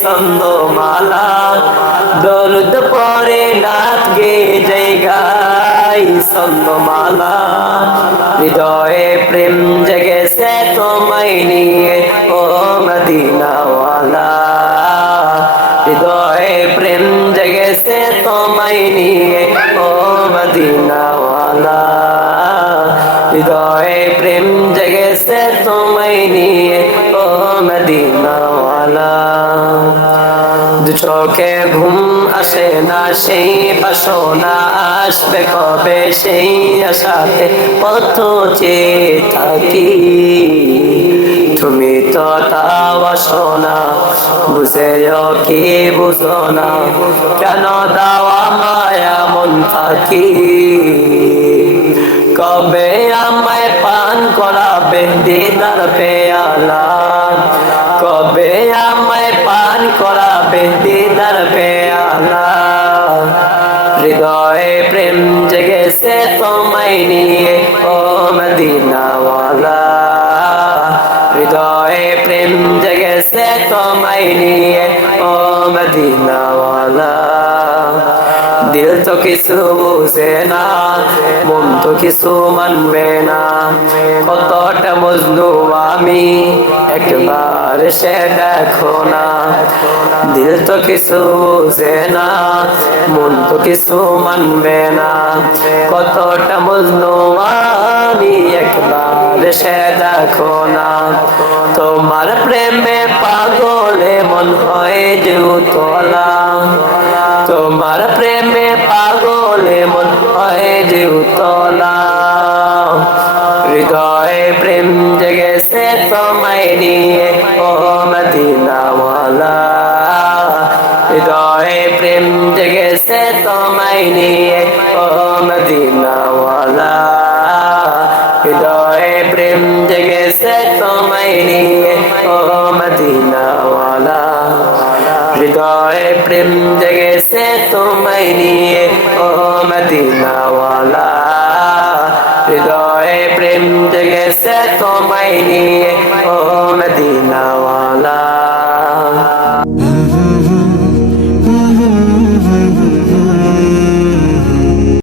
ছন্দমালা, দরদ পরে নাচকে জায়গায় ছন্দমালা। হৃদয়ে প্রেম জেগেছে তোমায় নিয়ে, ও মদিনাওয়ালা। হৃদয়ে প্রেম জেগেছে তোমায় নিয়ে, ও মদিনাওয়ালা। হৃদয়ে প্রেম জেগেছে তোমায় নিয়ে, ও মদিনাওয়ালা। চোখে ঘুম আসে না, সেই বাসনা আসবে কবে? সেই আশাতে পথ চেয়ে থাকি। তুমি তো তাও শোনা বুঝেও কি বুঝো না, কেন দাওয়া মায়া মন থাকি? কবে আমায় পান করাবে দিদার পেয়ালা? করাবে দিদার পেয়ালা। হৃদয়ে প্রেম জেগেছে তোমায় নিয়ে, ও মদিনাওয়ালা। হৃদয়ে প্রেম জেগেছে তোমায় নিয়ে, ও মদিনাওয়ালা। দিল তো কিছু বুঝে না, মন তো কিছু মানবে না। কতটা মজনু আমি, একবার সে দেখো না। দিল তো কিছু বুঝে না, মন তো কিছু মানবে না। কতটা মজনু আমি, একবার সে দেখো না। তোমার প্রেমে পাগলে মন হয় যে তোলা তোমার প্রেমে পাগলে মন হয় যে হৃদয়ে প্রেম জেগেছে তোমায় নিয়ে, ও মদিনাওয়ালা। হৃদয়ে প্রেম জেগেছে তোমায় নিয়ে, ও মদিনাওয়ালা। হৃদয়ে প্রেম জেগেছে তোমায় নিয়ে, ও মদিনাওয়ালা। হৃদয়ে প্রেম জেগেছে তোমায় নিয়ে ও মদিনাওয়ালা। হৃদয়ে প্রেম জেগেছে তোমায় নিয়ে ও মদিনাওয়ালা।